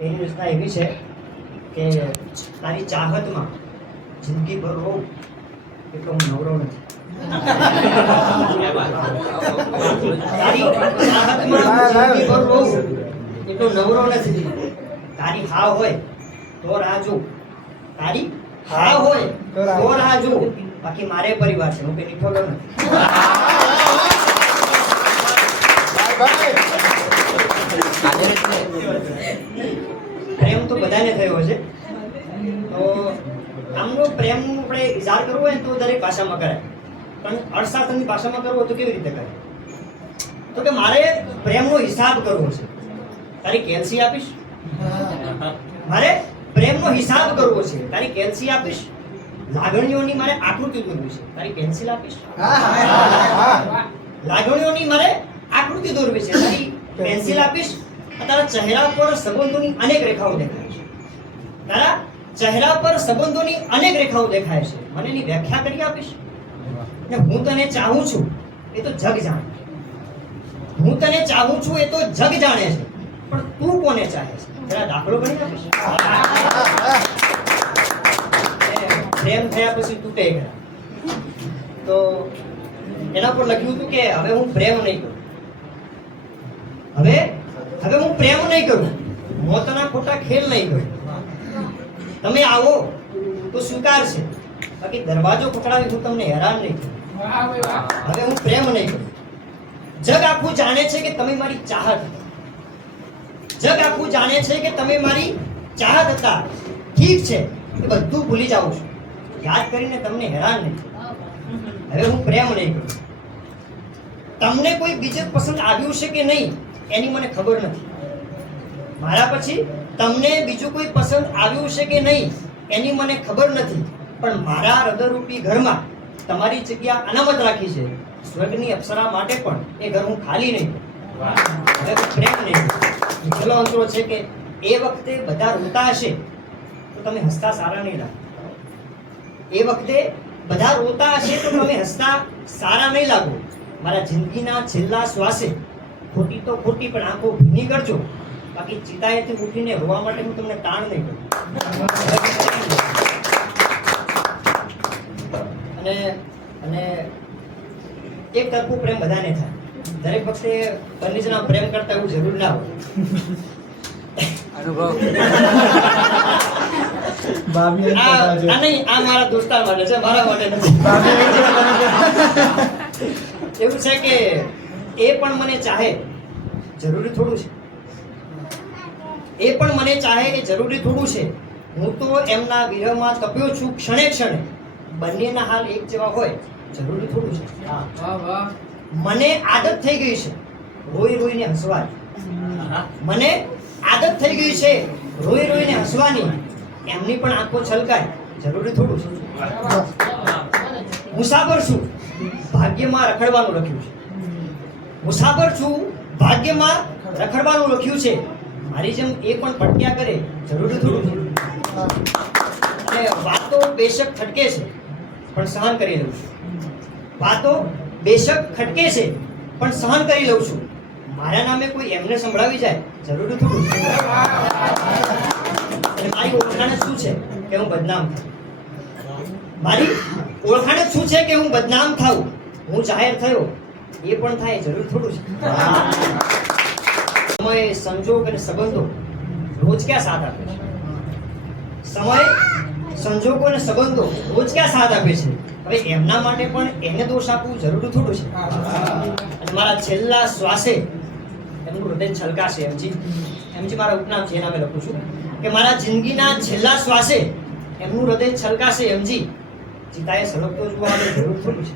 તેની રચના એવી છે કે તારી ચાહતમાં જિંદગીભર રહું એટલો હું નવરો નથી. તારી ચાહતમાં જિંદગીભર રહું એટલો નવરો નથી. તારી હા હોય તો રાહ જો, તારી હા હોય તો રાહ જો, બાકી મારે પરિવાર છે, હું કે નીઠોલો નથી. પ્રેમ તો બધાને થયો છે, તો આમનો પ્રેમ આપણે ઇઝહાર કરવો હોય તો દરેક ભાષામાં કરાય, પણ અર્થશાસ્ત્રની ભાષામાં કરવો તો કેવી રીતે કરાય? તો કે મારે પ્રેમનો હિસાબ કરવો છે. તારી કેલ્સી આપીશ? મારે પ્રેમનો હિસાબ કરવો છે. તારી કેલ્સી આપીશ? લાગણીઓની મારે આકૃતિ દોરવી છે. તારી પેન્સિલ આપીશ? લાગણીઓની મારે આકૃતિ દોરવી છે. તારી પેન્સિલ આપીશ? તારા ચહેરા પર સંબંધોની અનેક રેખાઓ દેખાય છે. તારા ચહેરા પર સંબંધોની અનેક રેખાઓ દેખાય છે. મને એની વ્યાખ્યા કરી આપીશ? ને હું તને ચાહું છું એ તો જગ જાણે છે. હું તને ચાહું છું એ તો જગ જાણે છે, પણ તું કોને ચાહે છે જરા દાખલો ગણી આપીશ? પ્રેમ થયા પછી તૂટે ગયા, તો એના પર લખ્યું હતું કે હવે હું પ્રેમ નહીં કરું. હવે હું પ્રેમ નહીં કરું, મોતના ખોટા ખેલ નહીં કરું. તમે આવો તો સ્વીકાર છે, બાકી દરવાજો પકડાવી હું તમને હેરાન નહીં કરું. હવે હું પ્રેમ નહીં કરું. જગ આખું જાણે છે કે તમે મારી ચાહત હતા. જગ આખું જાણે છે કે તમે મારી ચાહત હતા. ઠીક છે, એ બધું ભૂલી જાઉં છું, યાદ કરીને તમને હેરાન નહીં. હવે હું પ્રેમ નહીં કરું. તમને કોઈ બીજે પસંદ આવ્યું છે કે નહીં એની મને ખબર નથી. મારા પછી તમને બીજું કોઈ પસંદ આવ્યું છે કે નહીં એની મને ખબર નથી, પણ મારા હૃદયરૂપી ઘરમાં તમારી જગ્યા અનામત રાખી છે. સ્વર્ગની અપ્સરા માટે પણ એ ઘર હું ખાલી નહીં કરું. હવે હું પ્રેમ નહીં કરું. છેલ્લો અંતરો છે કે એ વખતે બધા રોતા હશે તો તમે હસતા સારા નહીં લાગો. એ વખતે બધા રોતા હશે તો તમે હસતા સારા નહીં લાગો. મારા જિંદગીના છેલ્લા શ્વાસે ખોટી તો ખોટી પણ આંખો ભીની કરજો, બાકી ચિતાએથી ઉઠીને રોવા માટે હું તમને તાણ નહીં કરું. અને એક તરફું પ્રેમ બધાને થાય. દરેક વખતે બંને જણા પ્રેમ કરતા એવું જરૂર ના હોય. આ મારા દોસ્તાર માટે છે, મારા માટે નથી. એવું છે કે એ પણ મને ચાહે જરૂરી થોડું છે. એ પણ મને ચાહે એ જરૂરી થોડું છે. હું તો એમના વિરહમાં તપ્યો છું ક્ષણે ક્ષણે. બંનેના હાલ એક જેવા હોય જરૂરી થોડું છે. મને આદત થઈ ગઈ છે રોઈ રોઈને હસવાની. મને આદત થઈ ગઈ છે રોઈ રોઈને હસવાની. એમની પણ આંખો છલકાય જરૂરી થોડું છે. મુસાફર છું ભાગ્યમાં રખડવાનું લખ્યું છે. મુસાફર છું ભાગ્યમાં રખડવાનું લખ્યું છે. મારી જેમ એ પણ ભટક્યા કરે જરૂરી થોડું છે. અને વાતો બેશક ખટકે છે પણ સહન કરી લઉં છું. વાતો બેશક ખટકે છે પણ સહન કરી લઉં છું. મારા નામે કોઈ એમને સંભળાવી જાય જરૂરી થોડું છે. મારી ઓળખાણ શું છે કે હું બદનામ થાઉં. મારી ઓળખાણ શું છે કે હું બદનામ થાઉં. હું જાહેર થયો એ પણ થાય જરૂર થોડું છે. સમય સંજોગ અને સંબંધો રોજ ક્યાં સાથ આપે છે? સમય સંજોગો અને સંબંધો રોજ ક્યાં સાથ આપે છે? હવે એમના માટે પણ એને દોષ આપવું જરૂરી થોડું છે. અને મારા છેલ્લા શ્વાસે એમનું હૃદય છલકાશે. એમજી મારા ઉપનામ છે, એના મેં લખું છું કે મારા જિંદગીના છેલ્લા શ્વાસે એમનું હૃદય છલકાશે. એમજી ચિતાએ સળગતો જોવા જરૂર થોડું છે.